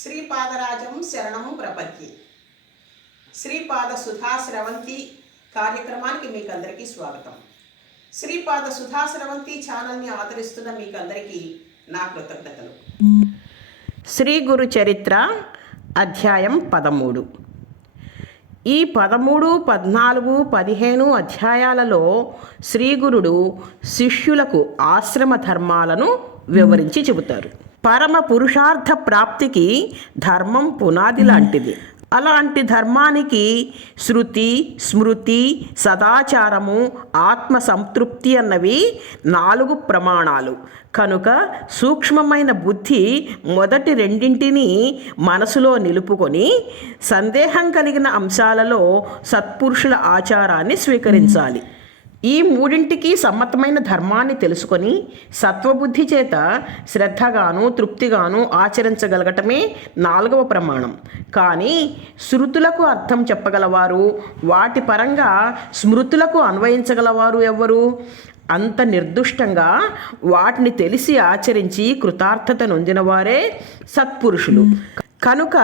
శ్రీపాదరాజం శరణం ప్రపత్తి శ్రీపాద సుధా స్రవంతి కార్యక్రమానికి మీకు అందరికీ స్వాగతం. శ్రీపాద సుధా స్రవంతి ఛానల్ని ఆదరిస్తున్న మీకు అందరికీ నా కృతజ్ఞతలు. శ్రీ గురు చరిత్ర అధ్యాయం పదమూడు. ఈ పదమూడు పద్నాలుగు పదిహేను అధ్యాయాలలో శ్రీగురుడు శిష్యులకు ఆశ్రమ ధర్మాలను వివరించి చెబుతారు. పరమ పురుషార్థ ప్రాప్తికి ధర్మం పునాది లాంటిది. అలాంటి ధర్మానికి శృతి స్మృతి సదాచారము ఆత్మ సంతృప్తి అన్నవి నాలుగు ప్రమాణాలు. కనుక సూక్ష్మమైన బుద్ధి మొదటి రెండింటిని మనసులో నిలుపుకొని సందేహం కలిగిన అంశాలలో సత్పురుషుల ఆచారాన్ని స్వీకరించాలి. ఈ మూడింటికి సమ్మతమైన ధర్మాన్ని తెలుసుకొని సత్వబుద్ధి చేత శ్రద్ధగాను తృప్తిగాను ఆచరించగలగటమే నాలుగవ ప్రమాణం. కానీ శృతులకు అర్థం చెప్పగలవారు? వాటి పరంగా స్మృతులకు అన్వయించగలవారు ఎవ్వరు? అంత నిర్దుష్టంగా వాటిని తెలిసి ఆచరించి కృతార్థత నొందినవారే సత్పురుషులు. కనుక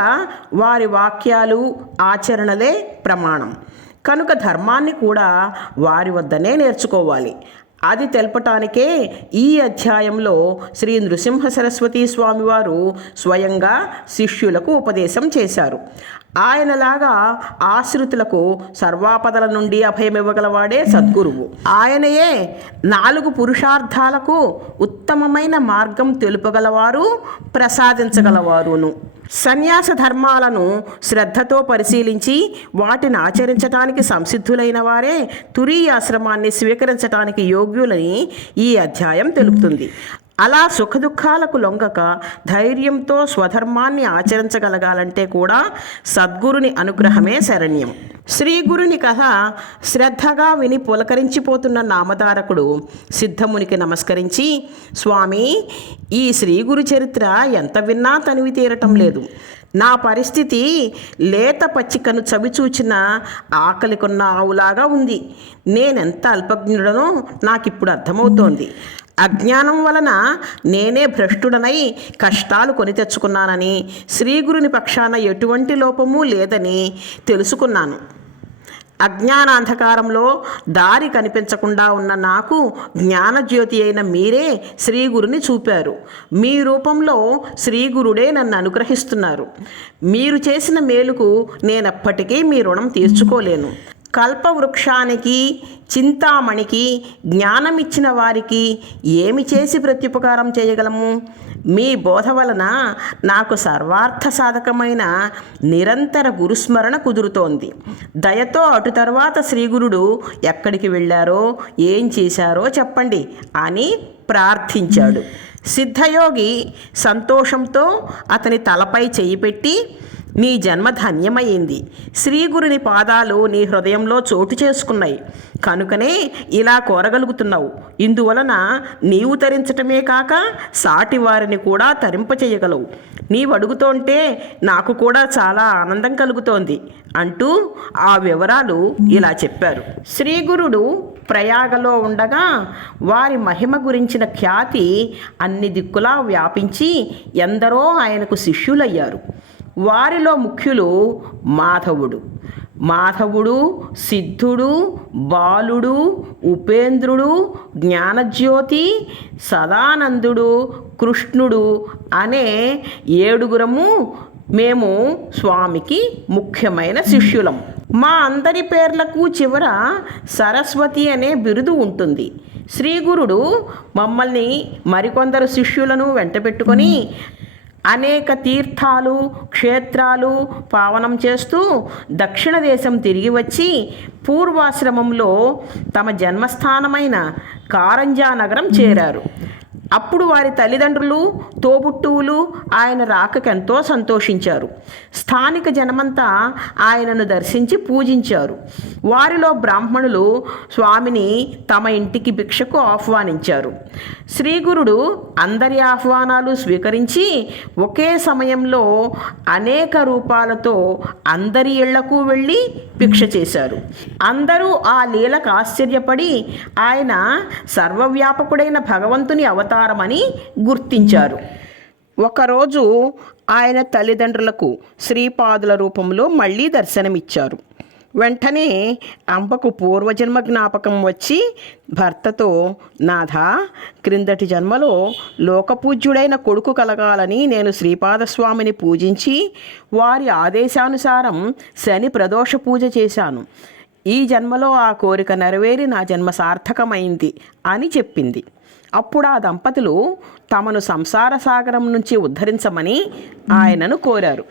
వారి వాక్యాలు ఆచరణలే ప్రమాణం. కనుక ధర్మాన్ని కూడా వారి వద్దనే నేర్చుకోవాలి. అది తెలపటానికే ఈ అధ్యాయంలో శ్రీ నృసింహ సరస్వతి స్వామివారు స్వయంగా శిష్యులకు ఉపదేశం చేశారు. ఆయనలాగా ఆశ్రితులకు సర్వాపదల నుండి అభయమివ్వగలవాడే సద్గురువు. ఆయనయే నాలుగు పురుషార్థాలకు ఉత్తమమైన మార్గం తెలుపగలవారు ప్రసాదించగలవారును. సన్యాస ధర్మాలను శ్రద్ధతో పరిశీలించి వాటిని ఆచరించటానికి సంసిద్ధులైన వారే తురీయాశ్రమాన్ని స్వీకరించటానికి యోగ్యులని ఈ అధ్యాయం తెలుపుతుంది. అలా సుఖదుఖాలకు లొంగక ధైర్యంతో స్వధర్మాన్ని ఆచరించగలగాలంటే కూడా సద్గురుని అనుగ్రహమే శరణ్యం. శ్రీ గురుని కథ శ్రద్ధగా విని పులకరించిపోతున్న నామధారకుడు సిద్ధమునికి నమస్కరించి స్వామి ఈ శ్రీ గురు చరిత్ర ఎంత విన్నా తనివి తీరటం లేదు. నా పరిస్థితి లేత పచ్చికను చవిచూచిన ఆకలికొన్న ఆవులాగా ఉంది. నేనెంత అల్పజ్ఞుడనో నాకిప్పుడు అర్థమవుతోంది. అజ్ఞానం వలన నేనే భ్రష్టుడనై కష్టాలు కొని తెచ్చుకున్నానని శ్రీగురుని పక్షాన ఎటువంటి లోపము లేదని తెలుసుకున్నాను. అజ్ఞానాంధకారంలో దారి కనిపించకుండా ఉన్న నాకు జ్ఞానజ్యోతి అయిన మీరే శ్రీగురుని చూపారు. మీ రూపంలో శ్రీగురుడే నన్ను అనుగ్రహిస్తున్నారు. మీరు చేసిన మేలుకు నేనెప్పటికీ మీ రుణం తీర్చుకోలేను. కల్పవృక్షానికి చింతామణికి జ్ఞానమిచ్చిన వారికి ఏమి చేసి ప్రత్యుపకారం చేయగలము? మీ బోధ వలన నాకు సర్వార్థ సాధకమైన నిరంతర గురుస్మరణ కుదురుతోంది. దయతో అటు తర్వాత శ్రీగురుడు ఎక్కడికి వెళ్ళారో ఏం చేశారో చెప్పండి అని ప్రార్థించాడు. సిద్ధయోగి సంతోషంతో అతని తలపై చేయి పెట్టి నీ జన్మ ధన్యమైంది. శ్రీగురుని పాదాలు నీ హృదయంలో చోటు చేసుకున్నాయి. కనుకనే ఇలా కోరగలుగుతున్నావు. ఇందువలన నీవు తరించటమే కాక సాటి వారిని కూడా తరింపచేయగలవు నీవు అడుగుతుంటే నాకు కూడా చాలా ఆనందం కలుగుతోంది అంటూ ఆ వివరాలు ఇలా చెప్పారు. శ్రీగురుడు ప్రయాగలో ఉండగా వారి మహిమ గురించిన ఖ్యాతి అన్ని దిక్కులా వ్యాపించి ఎందరో ఆయనకు శిష్యులయ్యారు. వారిలో ముఖ్యులు మాధవుడు. మాధవుడు సిద్ధుడు బాలుడు ఉపేంద్రుడు జ్ఞానజ్యోతి సదానందుడు కృష్ణుడు అనే ఏడుగురము మేము స్వామికి ముఖ్యమైన శిష్యులం. మా అందరి పేర్లకు చివర సరస్వతి అనే బిరుదు ఉంటుంది. శ్రీగురుడు మమ్మల్ని మరికొందరు శిష్యులను వెంటబెట్టుకొని అనేక తీర్థాలు క్షేత్రాలు పావనం చేస్తూ దక్షిణ దేశం తిరిగి వచ్చి పూర్వాశ్రమంలో తమ జన్మస్థానమైన కారంజా నగరం చేరారు. అప్పుడు వారి తల్లిదండ్రులు తోబుట్టువులు ఆయన రాకకెంతో సంతోషించారు. స్థానిక జనమంతా ఆయనను దర్శించి పూజించారు. వారిలో బ్రాహ్మణులు స్వామిని తమ ఇంటికి భిక్షకు ఆహ్వానించారు. శ్రీగురుడు అందరి ఆహ్వానాలు స్వీకరించి ఒకే సమయంలో అనేక రూపాలతో అందరి ఇళ్ళకు వెళ్ళి భిక్ష చేశారు. అందరూ ఆ లీలకు ఆశ్చర్యపడి ఆయన సర్వవ్యాపకుడైన భగవంతుని అవతారమని గుర్తించారు. ఒకరోజు ఆయన తల్లిదండ్రులకు శ్రీపాదుల రూపంలో మళ్ళీ దర్శనమిచ్చారు. వెంటనే అంబకు పూర్వజన్మ జ్ఞాపకం వచ్చి భర్తతో నాథ క్రిందటి జన్మలో లోకపూజ్యుడైన కొడుకు కలగాలని నేను శ్రీపాదస్వామిని పూజించి వారి ఆదేశానుసారం శని ప్రదోష పూజ చేశాను. ఈ జన్మలో ఆ కోరిక నెరవేరి నా జన్మ సార్థకమైంది అని చెప్పింది. అప్పుడు ఆ దంపతులు తమను సంసార సాగరం నుంచి ఉద్ధరించమని ఆయనను కోరారు.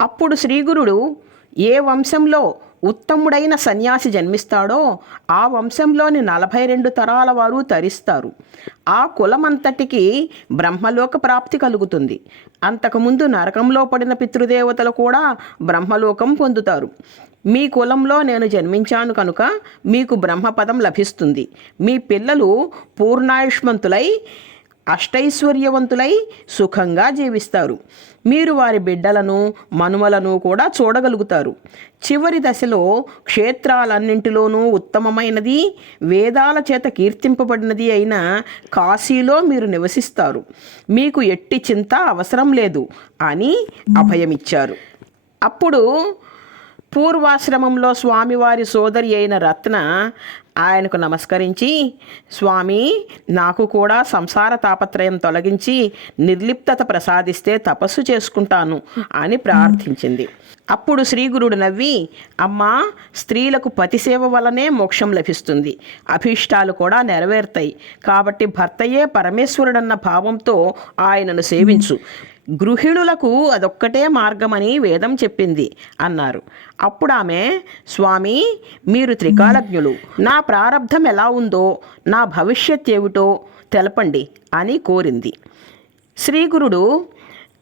అప్పుడు శ్రీగురుడు ఏ వంశంలో ఉత్తముడైన సన్యాసి జన్మిస్తాడో ఆ వంశంలోని నలభై రెండు తరాల వారు తరిస్తారు. ఆ కులమంతటికి బ్రహ్మలోక ప్రాప్తి కలుగుతుంది. అంతకుముందు నరకంలో పడిన పితృదేవతలు కూడా బ్రహ్మలోకం పొందుతారు. మీ కులంలో నేను జన్మించాను కనుక మీకు బ్రహ్మపదం లభిస్తుంది. మీ పిల్లలు పూర్ణాయుష్మంతులై అష్టైశ్వర్యవంతులై సుఖంగా జీవిస్తారు. మీరు వారి బిడ్డలను మనుమలను కూడా చూడగలుగుతారు. చివరి దశలో క్షేత్రాలన్నింటిలోనూ ఉత్తమమైనది వేదాల చేత కీర్తింపబడినది అయిన కాశీలో మీరు నివసిస్తారు. మీకు ఎట్టి చింత అవసరం లేదు అని అభయమిచ్చారు. అప్పుడు పూర్వాశ్రమంలో స్వామివారి సోదరి అయిన రత్న ఆయనకు నమస్కరించి స్వామి నాకు కూడా సంసార తాపత్రయం తొలగించి నిర్లిప్తత ప్రసాదిస్తే తపస్సు చేసుకుంటాను అని ప్రార్థించింది. అప్పుడు శ్రీగురుడు నవ్వి అమ్మా స్త్రీలకు పతిసేవ వలనే మోక్షం లభిస్తుంది. అభీష్టాలు కూడా నెరవేరుతాయి. కాబట్టి భర్తయే పరమేశ్వరుడన్న భావంతో ఆయనను సేవించు. గృహిణులకు అదొక్కటే మార్గమని వేదం చెప్పింది అన్నారు. అప్పుడు ఆమె స్వామి మీరు త్రికాలజ్ఞులు నా ప్రారంధం ఎలా ఉందో నా భవిష్యత్ ఏమిటో తెలపండి అని కోరింది. శ్రీగురుడు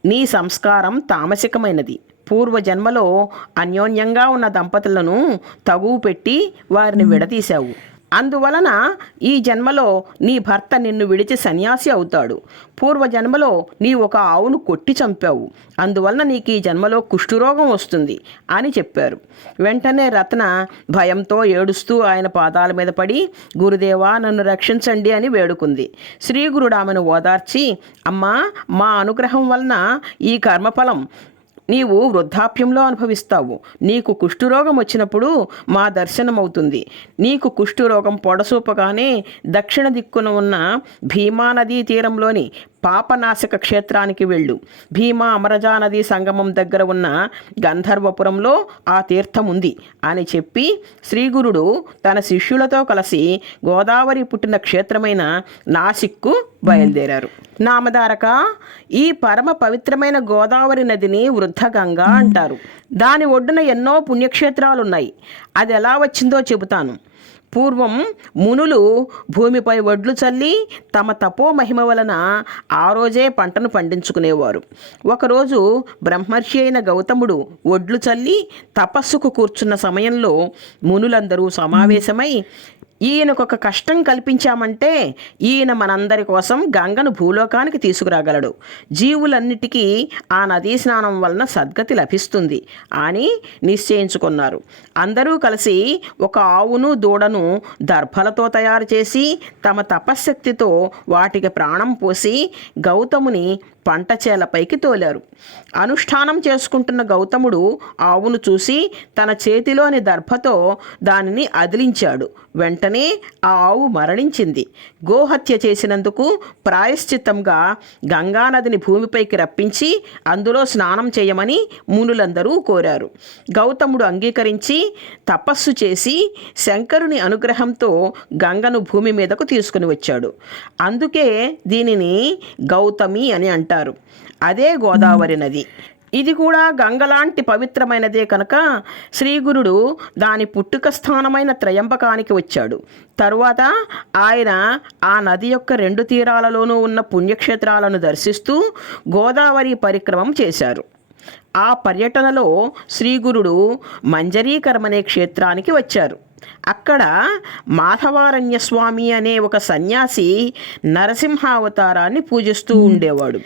నీ సంస్కారం తామసికమైనది. పూర్వజన్మలో అన్యోన్యంగా ఉన్న దంపతులను తగువు పెట్టి వారిని విడదీశావు. అందువలన ఈ జన్మలో నీ భర్త నిన్ను విడిచి సన్యాసి అవుతాడు. పూర్వజన్మలో నీ ఒక ఆవును కొట్టి చంపావు. అందువలన నీకు ఈ జన్మలో కుష్ఠురోగం వస్తుంది అని చెప్పారు. వెంటనే రత్న భయంతో ఏడుస్తూ ఆయన పాదాల మీద పడి గురుదేవా నన్ను రక్షించండి అని వేడుకుంది. శ్రీ గురుడు ఆమెను ఓదార్చి అమ్మా మా అనుగ్రహం వలన ఈ కర్మఫలం నీవు వృద్ధాప్యంలో అనుభవిస్తావు. నీకు కుష్ఠురోగం వచ్చినప్పుడు మా దర్శనం అవుతుంది నీకు కుష్ఠురోగం పొడసూపగానే దక్షిణ దిక్కున ఉన్న భీమా నదీ తీరంలోని పాపనాశక క్షేత్రానికి వెళ్ళు. భీమా అమరజా నదీ సంగమం దగ్గర ఉన్న గంధర్వపురంలో ఆ తీర్థం ఉంది అని చెప్పి శ్రీగురుడు తన శిష్యులతో కలిసి గోదావరి పుట్టిన క్షేత్రమైన నాసిక్కు బయలుదేరారు. నామధారక ఈ పరమ పవిత్రమైన గోదావరి నదిని వృద్ధగంగా అంటారు. దాని ఒడ్డున ఎన్నో పుణ్యక్షేత్రాలున్నాయి. అది ఎలా వచ్చిందో చెబుతాను. పూర్వం మునులు భూమిపై వడ్లు చల్లి తమ తపో మహిమ వలన ఆ రోజే పంటను పండించుకునేవారు. ఒకరోజు బ్రహ్మర్షి అయిన గౌతముడు వడ్లు చల్లి తపస్సుకు కూర్చున్న సమయంలో మునులందరూ సమావేశమై ఈయనకు ఒక కష్టం కల్పించామంటే ఈయన మనందరి కోసం గంగను భూలోకానికి తీసుకురాగలడు. జీవులన్నిటికీ ఆ నదీ స్నానం వలన సద్గతి లభిస్తుంది అని నిశ్చయించుకున్నారు. అందరూ కలిసి ఒక ఆవును దూడను దర్భలతో తయారు చేసి తమ తపశ్శక్తితో వాటికి ప్రాణం పోసి గౌతముని పంట చేలపైకి తోలారు. అనుష్ఠానం చేసుకుంటున్న గౌతముడు ఆవును చూసి తన చేతిలోని దర్భతో దానిని అదిలించాడు. వెంటనే ఆ ఆవు మరణించింది. గోహత్య చేసినందుకు ప్రాయశ్చిత్తంగా గంగానదిని భూమిపైకి రప్పించి అందులో స్నానం చేయమని మునులందరూ కోరారు. గౌతముడు అంగీకరించి తపస్సు చేసి శంకరుని అనుగ్రహంతో గంగను భూమి మీదకు తీసుకుని వచ్చాడు. అందుకే దీనిని గౌతమి అని అంటారు. అదే గోదావరి నది. ఇది కూడా గంగలాంటి పవిత్రమైనదే కనుక శ్రీగురుడు దాని పుట్టుక స్థానమైన త్రయంబకానికి వచ్చాడు. తరువాత ఆయన ఆ నది యొక్క రెండు తీరాలలోనూ ఉన్న పుణ్యక్షేత్రాలను దర్శిస్తూ గోదావరి పరిక్రమం చేశారు. ఆ పర్యటనలో శ్రీగురుడు మంజరీకరమనే క్షేత్రానికి వచ్చారు. అక్కడ మాధవారణ్య స్వామి అనే ఒక సన్యాసి నరసింహావతారాన్ని పూజిస్తూ ఉండేవాడు.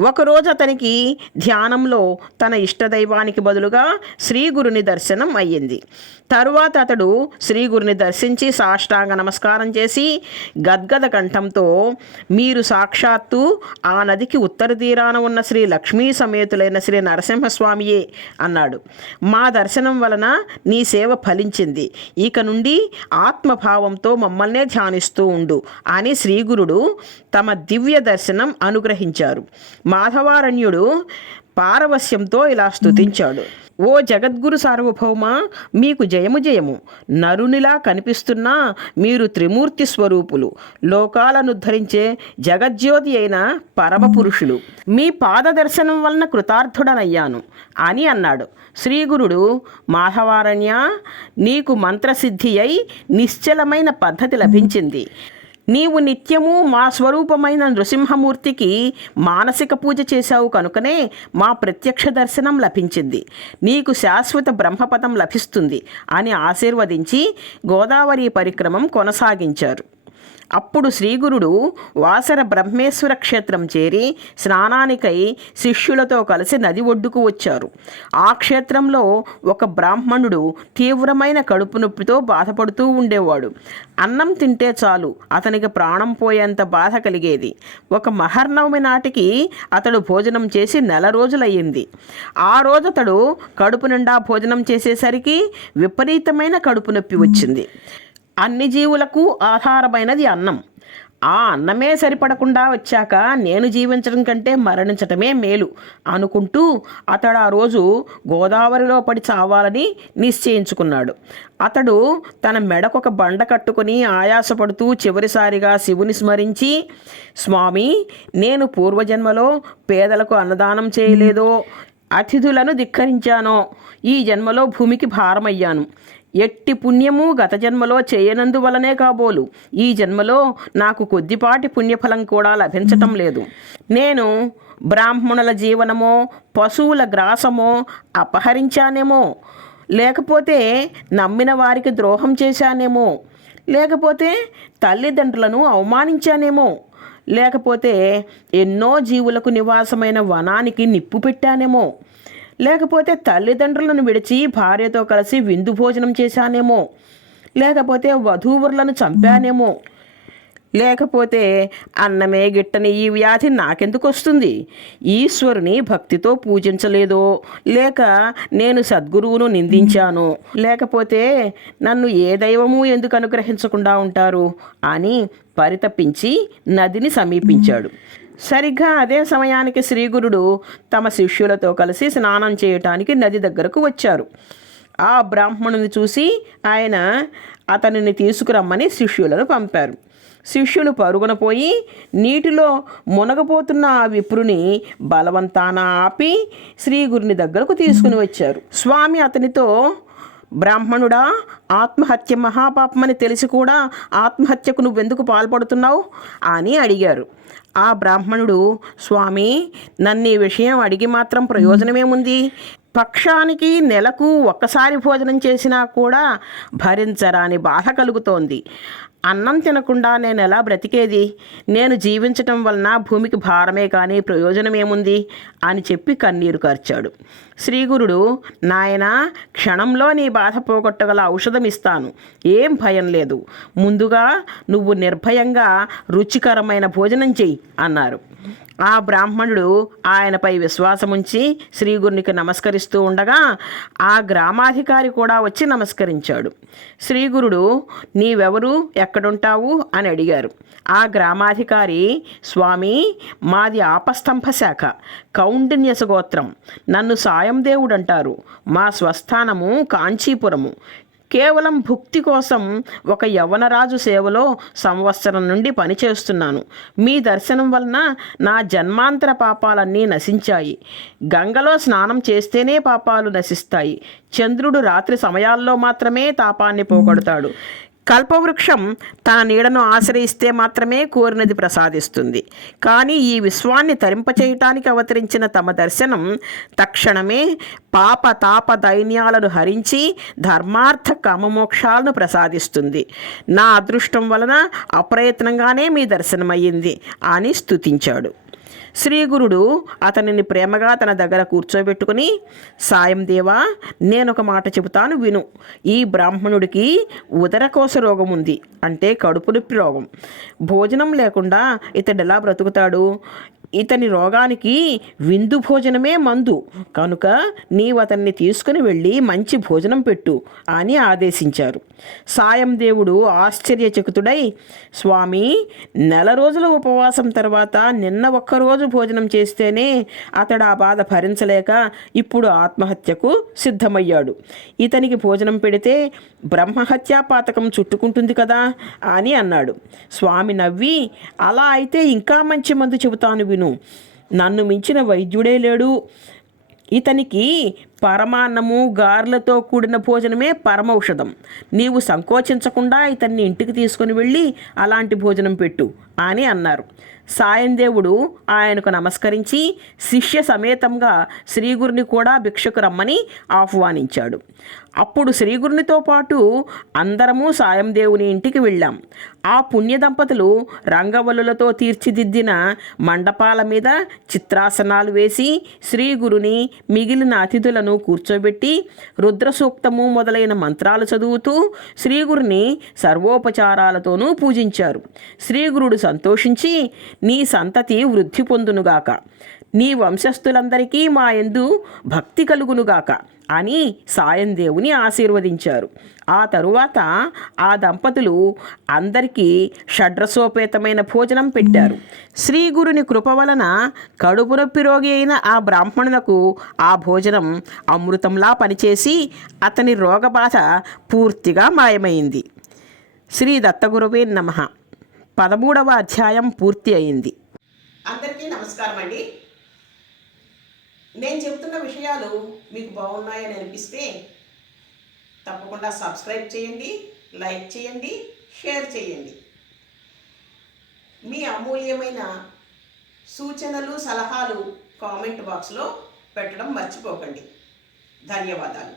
ఒకరోజు అతనికి ధ్యానంలో తన ఇష్టదైవానికి బదులుగా శ్రీగురుని దర్శనం అయ్యింది. తరువాత అతడు శ్రీగురుని దర్శించి సాష్టాంగ నమస్కారం చేసి గద్గద కంఠంతో మీరు సాక్షాత్తు ఆ నదికి ఉత్తర తీరాన ఉన్న శ్రీ లక్ష్మీ సమేతులైన శ్రీ నరసింహస్వామియే అన్నాడు. మా దర్శనం వలన నీ సేవ ఫలించింది. ఇక నుండి ఆత్మభావంతో మమ్మల్నే ధ్యానిస్తూ ఉండు అని శ్రీగురుడు తమ దివ్య దర్శనం అనుగ్రహించారు. మాధవారణ్యుడు పారవస్యంతో ఇలా స్తుతించాడు. ఓ జగద్గురు సార్వభౌమ మీకు జయము జయము. నరునిలా కనిపిస్తున్నా మీరు త్రిమూర్తి స్వరూపులు. లోకాలను ధరించే జగజ్యోతి అయిన పరమపురుషులు మీ పాద దర్శనం వలన కృతార్థుడనయ్యాను అని అన్నాడు. శ్రీగురుడు మాధవారణ్య నీకు మంత్రసిద్ధి అయి నిశ్చలమైన పద్ధతి లభించింది. నీవు నిత్యము మా స్వరూపమైన నృసింహమూర్తికి మానసిక పూజ చేశావు కనుకనే మా ప్రత్యక్ష దర్శనం లభించింది. నీకు శాశ్వత బ్రహ్మపదం లభిస్తుంది అని ఆశీర్వదించి గోదావరి పరిక్రమం కొనసాగించారు. అప్పుడు శ్రీగురుడు వాసర బ్రహ్మేశ్వర క్షేత్రం చేరి స్నానానికై శిష్యులతో కలిసి నది ఒడ్డుకు వచ్చారు. ఆ క్షేత్రంలో ఒక బ్రాహ్మణుడు తీవ్రమైన కడుపు నొప్పితో బాధపడుతూ ఉండేవాడు. అన్నం తింటే చాలు అతనికి ప్రాణం పోయేంత బాధ కలిగేది. ఒక మహర్నవమి నాటికి అతడు భోజనం చేసి నెల రోజులయ్యింది. ఆ రోజు అతడు కడుపు నిండా భోజనం చేసేసరికి విపరీతమైన కడుపు నొప్పి వచ్చింది. అన్ని జీవులకు ఆధారమైనది అన్నం. ఆ అన్నమే సరిపడకుండా వచ్చాక నేను జీవించడం కంటే మరణించటమే మేలు అనుకుంటూ అతడు ఆ రోజు గోదావరిలో పడి చావాలని నిశ్చయించుకున్నాడు. అతడు తన మెడకొక బండ కట్టుకుని ఆయాసపడుతూ చివరిసారిగా శివుని స్మరించి స్వామి నేను పూర్వజన్మలో పేదలకు అన్నదానం చేయలేదో అతిథులను ధిక్కరించానో. ఈ జన్మలో భూమికి భారమయ్యాను. ఎట్టి పుణ్యము గత జన్మలో చేయనందువలనే కాబోలు. ఈ జన్మలో నాకు కొద్దిపాటి పుణ్యఫలం కూడా లభించటం లేదు. నేను బ్రాహ్మణుల జీవనమో పశువుల గ్రాసమో అపహరించానేమో లేకపోతే నమ్మిన వారికి ద్రోహం చేశానేమో లేకపోతే తల్లిదండ్రులను అవమానించానేమో లేకపోతే ఎన్నో జీవులకు నివాసమైన వనానికి నిప్పు పెట్టానేమో. లేకపోతే తల్లిదండ్రులను విడిచి భార్యతో కలిసి విందు భోజనం చేశానేమో. లేకపోతే వధూవరులను చంపానేమో. లేకపోతే అన్నమే గిట్టని ఈ వ్యాధి నాకెందుకు వస్తుంది? ఈశ్వరుని భక్తితో పూజించలేదో? లేక నేను సద్గురువును నిందించాను. లేకపోతే నన్ను ఏ దైవము ఎందుకు అనుగ్రహించకుండా ఉంటారు? అని పరితపించి నదిని సమీపించాడు. సరిగ్గా అదే సమయానికి శ్రీగురుడు తమ శిష్యులతో కలిసి స్నానం చేయటానికి నది దగ్గరకు వచ్చారు. ఆ బ్రాహ్మణుని చూసి ఆయన అతనిని తీసుకురమ్మని శిష్యులను పంపారు. శిష్యులు పరుగునపోయి నీటిలో మునగపోతున్న ఆ విప్రుని బలవంతాన ఆపి శ్రీగురుని దగ్గరకు తీసుకుని వచ్చారు. స్వామి అతనితో బ్రాహ్మణుడా ఆత్మహత్య మహాపాపమని తెలిసి కూడా ఆత్మహత్యకు నువ్వెందుకు పాల్పడుతున్నావు? అని అడిగారు. ఆ బ్రాహ్మణుడు స్వామి నన్ను ఈ విషయం అడిగి మాత్రం ప్రయోజనమేముంది? పక్షానికి నెలకు ఒక్కసారి భోజనం చేసినా కూడా భరించరాని బాధ కలుగుతోంది. అన్నం తినకుండా నేను ఎలా బ్రతికేది? నేను జీవించటం వలన భూమికి భారమే కానీ ప్రయోజనం ఏముంది అని చెప్పి కన్నీరు కార్చాడు. శ్రీగురుడు నాయన క్షణంలో నీ బాధ పోగొట్టగల ఔషధం ఇస్తాను ఏం భయం లేదు. ముందుగా నువ్వు నిర్భయంగా రుచికరమైన భోజనం చెయ్యి అన్నారు. ఆ బ్రాహ్మణుడు ఆయనపై విశ్వాసముంచి శ్రీగురునికి నమస్కరిస్తూ ఉండగా ఆ గ్రామాధికారి కూడా వచ్చి నమస్కరించాడు. శ్రీగురుడు నీవెవరు? ఎక్కడుంటావు? అని అడిగారు. ఆ గ్రామాధికారి స్వామి మాది ఆపస్తంభ శాఖ కౌండిన్యస గోత్రం నన్ను సాయం దేవుడు అంటారు మా స్వస్థానము కాంచీపురము. కేవలం భుక్తి కోసం ఒక యవనరాజు సేవలో సంవత్సరం నుండి పనిచేస్తున్నాను. మీ దర్శనం వలన నా జన్మాంతర పాపాలన్నీ నశించాయి. గంగలో స్నానం చేస్తేనే పాపాలు నశిస్తాయి. చంద్రుడు రాత్రి సమయాల్లో మాత్రమే తాపాన్ని పోగొడతాడు. కల్పవృక్షం తన నీడను ఆశ్రయిస్తే మాత్రమే కోరినది ప్రసాదిస్తుంది. కానీ ఈ విశ్వాన్ని తరింపచేయటానికి అవతరించిన తమ దర్శనం తక్షణమే పాప తాప దైన్యాలను హరించి ధర్మార్థ కామమోక్షాలను ప్రసాదిస్తుంది. నా అదృష్టం వలన అప్రయత్నంగానే మీ దర్శనమయ్యింది అని స్తుతించాడు. శ్రీగురుడు అతనిని ప్రేమగా తన దగ్గర కూర్చోబెట్టుకుని సాయం దేవా నేను ఒక మాట చెబుతాను విను. ఈ బ్రాహ్మణుడికి ఉదరకోశ రోగం ఉంది అంటే కడుపు నొప్పి రోగం. భోజనం లేకుండా ఇతడు ఎలా బ్రతుకుతాడు? ఇతని రోగానికి విందు భోజనమే మందు. కనుక నీవు అతన్ని తీసుకుని వెళ్ళి మంచి భోజనం పెట్టు అని ఆదేశించారు. సాయం దేవుడు ఆశ్చర్యచకితుడై స్వామి నెల రోజుల ఉపవాసం తర్వాత నిన్న ఒక్కరోజు భోజనం చేస్తేనే అతడు ఆ బాధ భరించలేక ఇప్పుడు ఆత్మహత్యకు సిద్ధమయ్యాడు. ఇతనికి భోజనం పెడితే బ్రహ్మహత్యా పాతకం చుట్టుకుంటుంది కదా అని అన్నాడు. స్వామి నవ్వి అలా అయితే ఇంకా మంచి మందు చెబుతాను విను. నన్ను మించిన వైద్యుడే లేడు. ఇతనికి పరమాన్నము గారెలతో కూడిన భోజనమే పరమౌషధం. నీవు సంకోచించకుండా ఇతన్ని ఇంటికి తీసుకుని వెళ్ళి అలాంటి భోజనం పెట్టు అని అన్నారు. సాయందేవుడు ఆయనకు నమస్కరించి శిష్య సమేతంగా శ్రీగురిని కూడా భిక్షకు రమ్మని ఆహ్వానించాడు. అప్పుడు శ్రీగురునితో పాటు అందరము సాయందేవుని ఇంటికి వెళ్ళాం. ఆ పుణ్య దంపతులు రంగవల్లులతో తీర్చిదిద్దిన మండపాల మీద చిత్రాసనాలు వేసి శ్రీగురుని మిగిలిన అతిథులను కూర్చోబెట్టి రుద్రసూక్తము మొదలైన మంత్రాలు చదువుతూ శ్రీగురుని సర్వోపచారాలతోనూ పూజించారు. శ్రీగురుడు సంతోషించి నీ సంతతి వృద్ధి పొందునుగాక. నీ వంశస్థులందరికీ మా ఎందు భక్తి కలుగునుగాక అని సాయం దేవుని ఆశీర్వదించారు. ఆ తరువాత ఆ దంపతులు అందరికీ షడ్రసోపేతమైన భోజనం పెట్టారు. శ్రీ గురుని కృప వలన కడుపు నొప్పి రోగి అయిన ఆ బ్రాహ్మణులకు ఆ భోజనం అమృతంలా పనిచేసి అతని రోగబాధ పూర్తిగా మాయమైంది. శ్రీ దత్తగురువే నమ. పదమూడవ అధ్యాయం పూర్తి అయింది. అందరికీ నమస్కారం అండి. నేను చెబుతున్న విషయాలు మీకు బాగున్నాయని అనిపిస్తే తప్పకుండా సబ్స్క్రైబ్ చేయండి లైక్ చేయండి షేర్ చేయండి. మీ అమూల్యమైన సూచనలు సలహాలు కామెంట్ బాక్స్లో పెట్టడం మర్చిపోకండి. ధన్యవాదాలు.